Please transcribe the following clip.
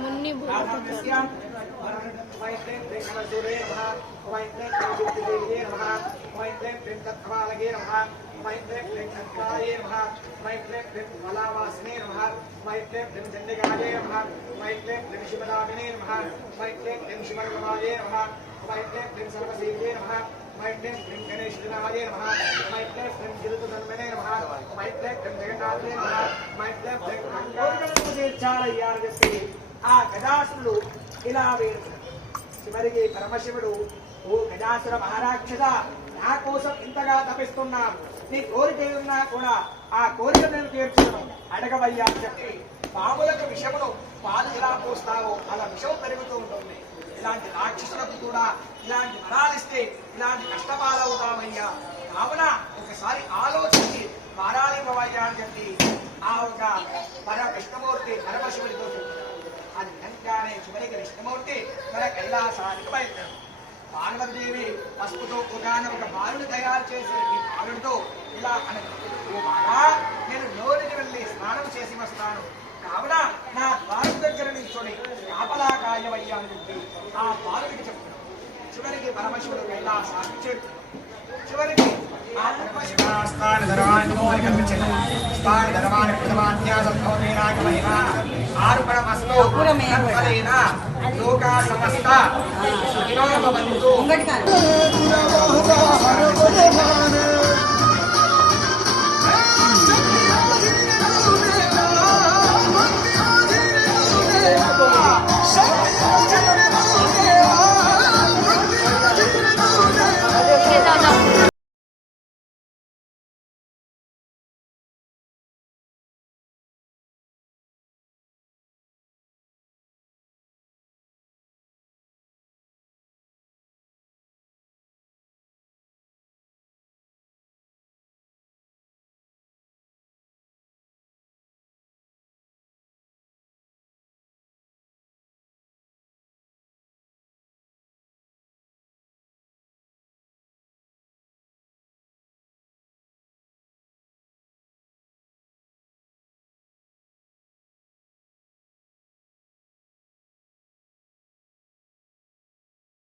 मुन्नी ఆ గజాసురుడు ఇలా వేడుకున్నాడు. చివరికి పరమశివుడు, ఓ గజాసుర మహారాక్షస, నా కోసం ఇంతగా తపిస్తున్నాను, నీ కోరిక ఉన్నా కూడా ఆ కోరిక నేను తీర్చుకును, అడగవయ్యా అని చెప్పి పాములకు విషమును పాలు ఎలా పోస్తావో అలా విషం పెరుగుతూ ఉంటుంది. ఇలాంటి రాక్షసులకు కూడా ఇలాంటి వరాలిస్తే ఇలాంటి కష్టపాలవుతామయ్యా, కావున ఒకసారి ఆలోచించి వరాలివ్వవయ్యా అని చెప్పి ఆ ఒక కృష్ణమూర్తి పరమశివుడితో చెప్తున్నాడు. అది విధంగానే చివరికి కృష్ణమూర్తి మన కైలాసానికి బయలుదేరాడు. పార్వతీదేవి పసుపుతో ఒక బాలుని తయారు చేసి ఈ బాలుడితో ఇలా అనగా, ఓ బాగా నేను నోటికి వెళ్ళి స్నానం చేసి వస్తాను, కావున నా ద్వారం దగ్గర నిల్చొని కాపలా కాయవయ్యా అని చెప్పి ఆ బాలుడికి చెప్తున్నాడు. చివరికి పరమశివుడు కైలాసానికి చేరుతున్నాడు. చివరికి ఆ పరమశివాస్థాన ధర్మాన్ని స్థాన ధర్మాన్ని ప్రథమాన్యాసంభవమేనాగమహిమా ఆరుపణమస్తో తత్ఫలేన లోకా సమస్త సుఖినో భవంతు.